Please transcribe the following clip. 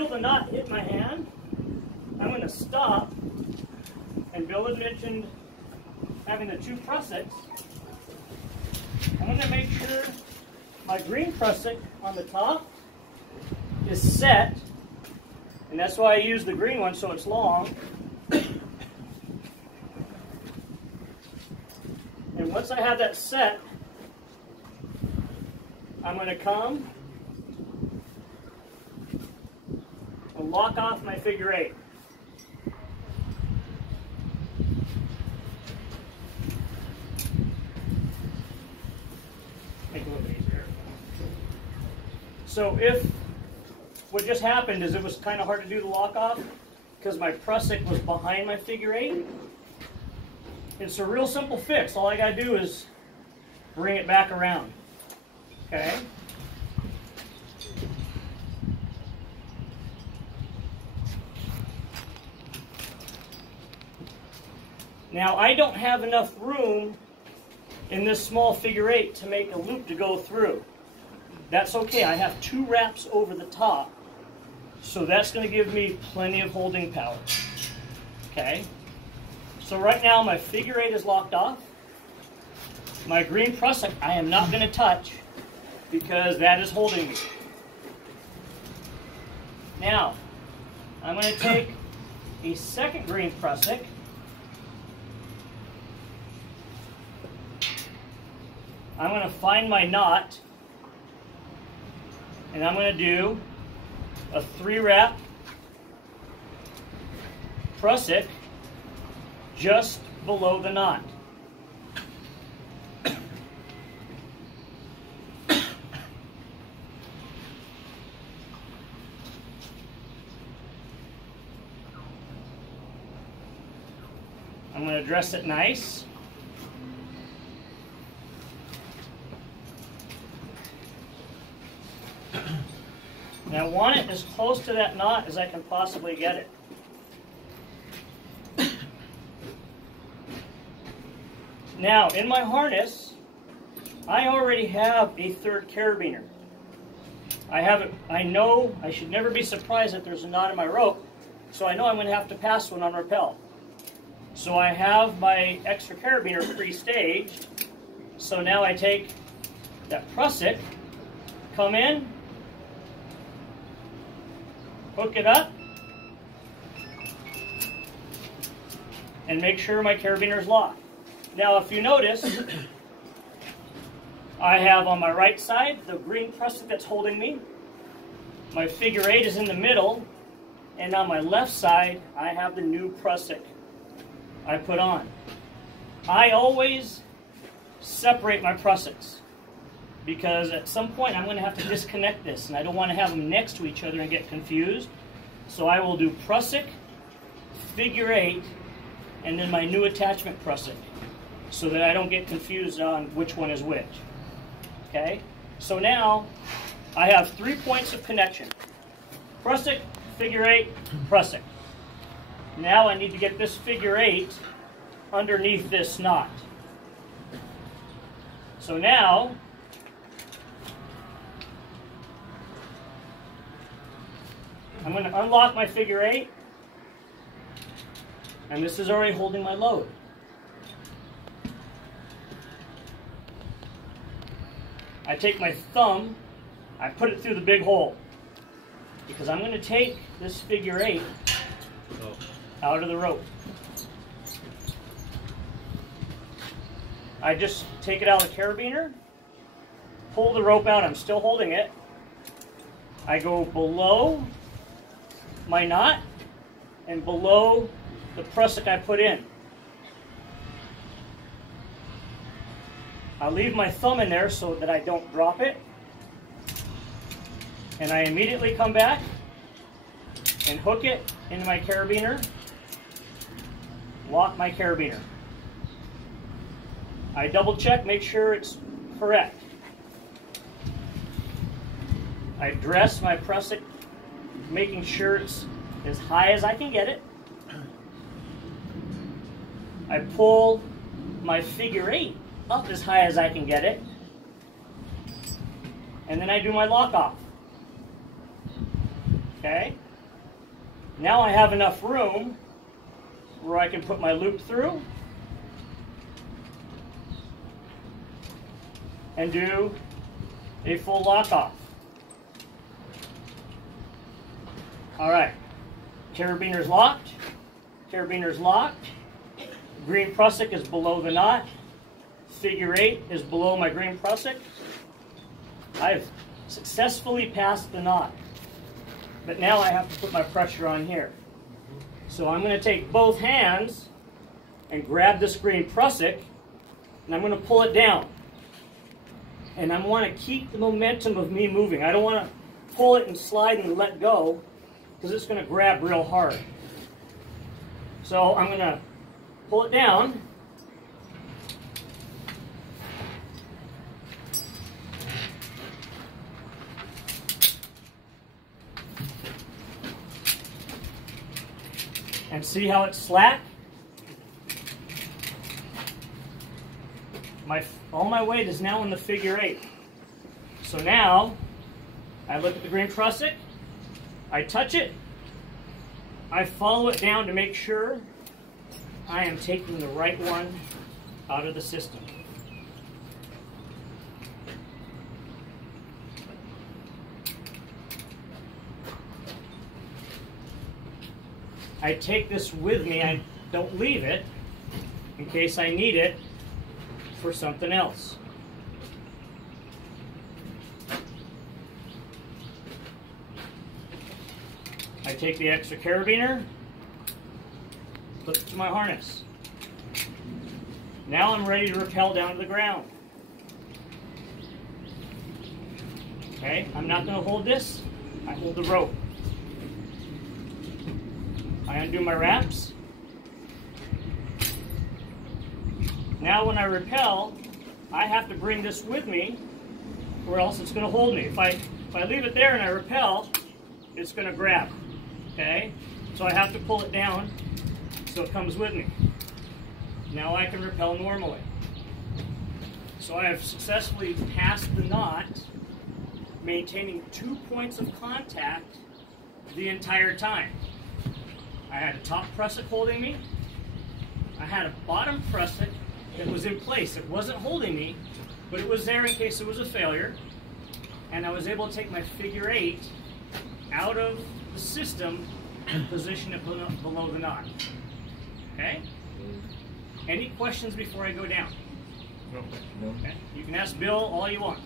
feel the knot hit my hand, I'm going to stop, and Bill had mentioned having the two prussiks. I'm going to make sure my green prussik on the top is set, and that's why I use the green one so it's long. And once I have that set, I'm going to come and lock off my figure eight. Make it a little bit easier. So if what just happened is it was kind of hard to do the lock off because my prussik was behind my figure eight, it's a real simple fix. All I got to do is bring it back around. Okay? Now I don't have enough room in this small figure eight to make a loop to go through. That's okay. I have two wraps over the top, so that's going to give me plenty of holding power. Okay? So right now my figure eight is locked off. My green prussik I am not going to touch because that is holding me. Now, I'm going to take a second green prussik. I'm going to find my knot, and I'm going to do a 3-wrap prussik just below the knot. I'm going to dress it nice. And I want it as close to that knot as I can possibly get it. Now, in my harness, I already have a third carabiner. I know I should never be surprised that there's a knot in my rope, so I know I'm going to have to pass one on rappel. So I have my extra carabiner pre-staged. So now I take that prussik, come in, hook it up, and make sure my carabiner is locked. Now if you notice, I have on my right side the green prussik that's holding me. My figure eight is in the middle, and on my left side I have the new prussik I put on. I always separate my prussiks because at some point I'm going to have to disconnect this, and I don't want to have them next to each other and get confused. So I will do prussik, figure eight, and then my new attachment prussik, so that I don't get confused on which one is which. Okay? So now I have 3 points of connection. Prussik, figure eight, prussik. Now I need to get this figure eight underneath this knot. So now I'm going to unlock my figure eight, and this is already holding my load. I take my thumb, I put it through the big hole, because I'm going to take this figure eight out of the rope. I just take it out of the carabiner, pull the rope out, I'm still holding it. I go below my knot and below the prussik I put in. I'll leave my thumb in there so that I don't drop it. And I immediately come back and hook it into my carabiner, lock my carabiner. I double check, make sure it's correct. I dress my prussik, making sure it's as high as I can get it. I pull my figure eight up as high as I can get it. And then I do my lock off. Okay? Now I have enough room where I can put my loop through and do a full lock off. All right, carabiner's locked, carabiner's locked, green prusik is below the knot, figure 8 is below my green prusik. I've successfully passed the knot, but now I have to put my pressure on here. So I'm going to take both hands and grab this green prusik, and I'm going to pull it down. And I want to keep the momentum of me moving. I don't want to pull it and slide and let go, because it's going to grab real hard. So I'm going to pull it down. And see how it's slack? All my weight is now in the figure 8. So now, I look at the green prusik, I touch it, I follow it down to make sure I am taking the right one out of the system. I take this with me, I don't leave it in case I need it for something else. I take the extra carabiner, put it to my harness. Now I'm ready to rappel down to the ground. Okay, I'm not going to hold this, I hold the rope. I undo my wraps. Now when I rappel, I have to bring this with me or else it's going to hold me. If I leave it there and I rappel, it's going to grab. Okay? So I have to pull it down so it comes with me. Now I can rappel normally. So I have successfully passed the knot, maintaining 2 points of contact the entire time. I had a top prusik holding me. I had a bottom prusik that was in place. It wasn't holding me, but it was there in case it was a failure. And I was able to take my figure 8 out of the system and position it below the knot. Okay? Any questions before I go down? No. Okay. You can ask Bill all you want.